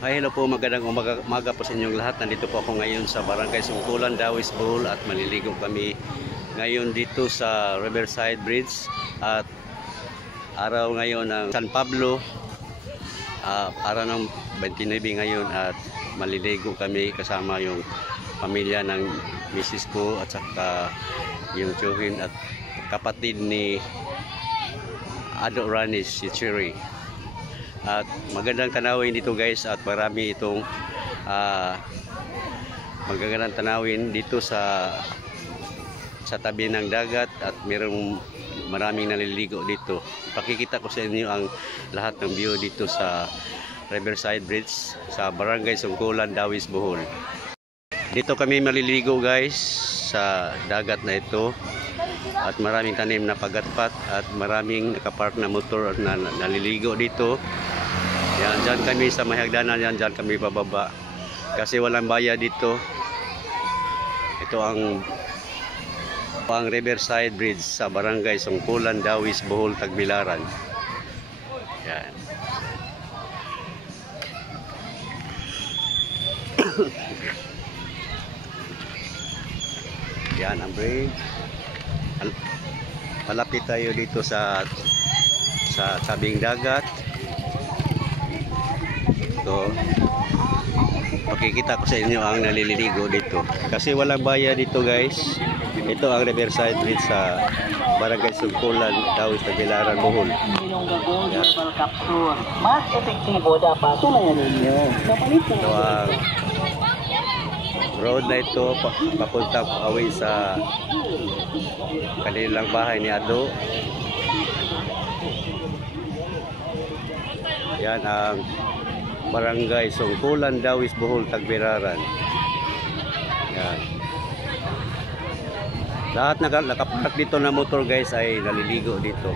Hi, hello po, magandang umaga po sa inyong lahat. Nandito po ako ngayon sa Barangay Sungkulan, Dawis, Bohol at maliligo kami ngayon dito sa Riverside Bridge at araw ngayon ng San Pablo, araw ng 29 ngayon at maliligo kami kasama yung pamilya ng misis ko at saka yung tiyuhin at kapatid ni Ado Ranis, si Cherry. At magandang tanawin dito guys at marami itong magagandang tanawin dito sa tabi ng dagat at maraming naliligo dito. Pakikita ko sa inyo ang lahat ng view dito sa Riverside Bridge sa Barangay Sungkulan, Dawis, Bohol. Dito kami maliligo guys sa dagat na ito at maraming tanim na pagatpat at maraming nakapark na motor na naliligo dito. Yan, dyan kami sa may hagdanan, dyan kami bababa kasi walang bayad dito. Ito ang Riverside Bridge sa Barangay Sungkulan, Dawis, Bohol, Tagbilaran. Yan. Yan ang bridge. Malapit tayo dito sa tabing dagat. So, makikita ko sa inyo ang naliligo dito kasi walang bayad dito guys. Ito ang Riverside Bridge sa Barangay Sungkulan, Dawis, Tagbilaran, Bohol. Mas epektibo dapat tulayan ninyo. Ito ang road na ito papunta away sa kanilang bahay ni Ado. Yan ang Barangay Sungkulan, Dawis, Bohol, Tagbilaran. Yan. Lahat nakapark dito na motor guys ay naliligo dito.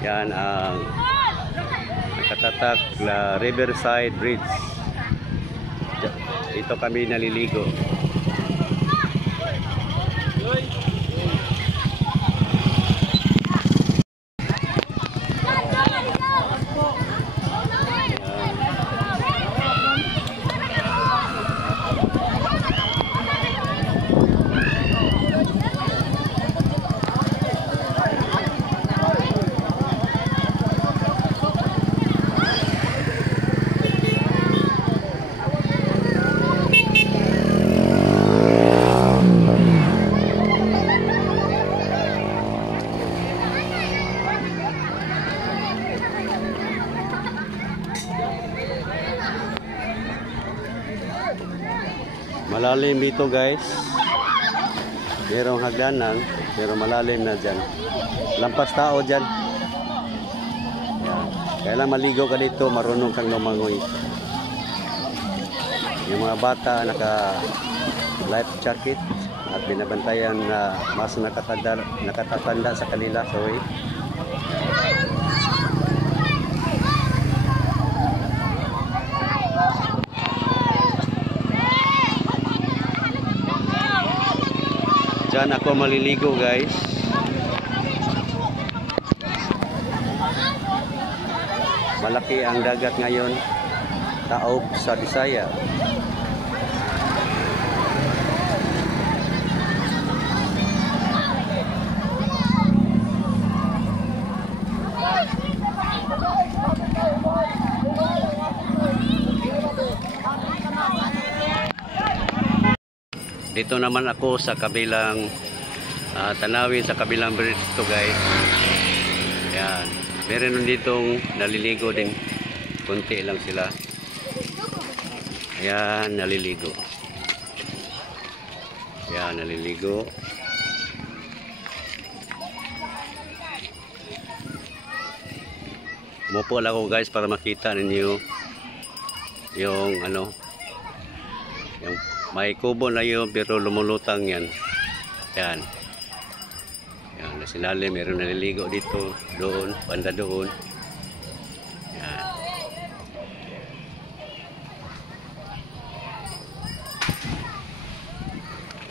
Yan ang nakatatak na Riverside Bridge. Dito kami naliligo. Malalim dito guys. Merong hagdanan, pero malalim na dyan. Lampas tao dyan. Yan. Kailangan maligo ka dito, marunong kang lumangoy. Yung mga bata naka life jacket at binabantayan na mas nakatatanda sa kanila. Sorry. Diyan ako maliligo guys. Malaki ang dagat ngayon. Taob sa Bisaya. Dito naman ako sa kabilang tanawin sa kabilang bridge to guys. Yan. Meron ditong naliligo din. Kunti lang sila. Ayan, naliligo. Ayan, naliligo. Umupo lang ako guys para makita ninyo yung yung may kubo na yun pero lumulutang yan. Yan. Yan. Nasinali, meron naliligo dito. Doon. Banda doon. Yan.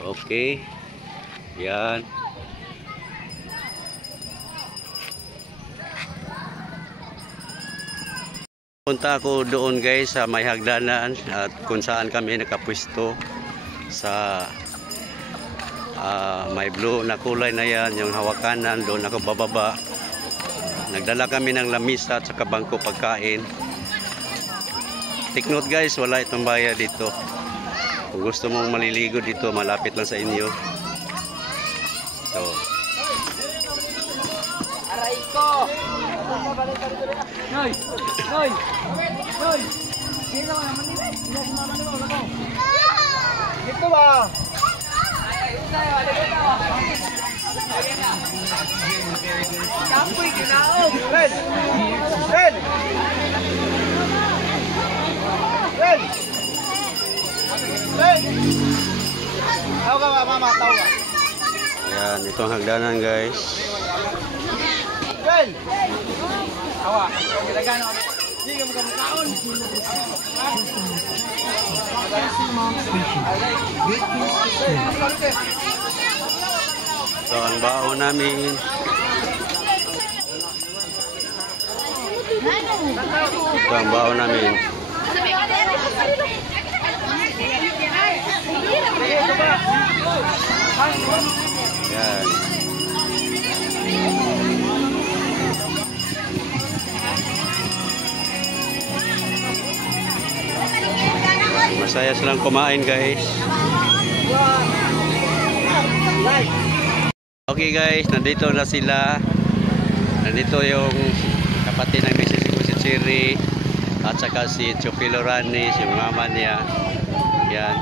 Okay. Yan. Punta ako doon guys sa may hagdanan at kung saan kami nakapwesto sa may blue na kulay na yan, yung hawakanan, doon ako bababa. Nagdala kami ng lamisa at saka bangko pagkain. Take note guys, wala itong bayad dito. Kung gusto mong maliligo dito, malapit lang sa inyo. So, Aray ko! Noy! Noy! Noy! Dito ka naman nila. Dito si mama nila. Dito ba? Kapoy ginaog! Ren! Ren! Ren! Ren! Tawag ka mama, tawag ka. yan, itong hagdanan guys. Ren! Awa, gilagano kami. Hindi ka magkamukaon. So, ang baon namin. Ito ang baon namin. Yan. Masaya silang kumain guys. Okay guys, nandito na sila. Nandito yung kapatid ng Mrs. si Cherry at saka si Chopilo Ranis, yung mama niya. Yan.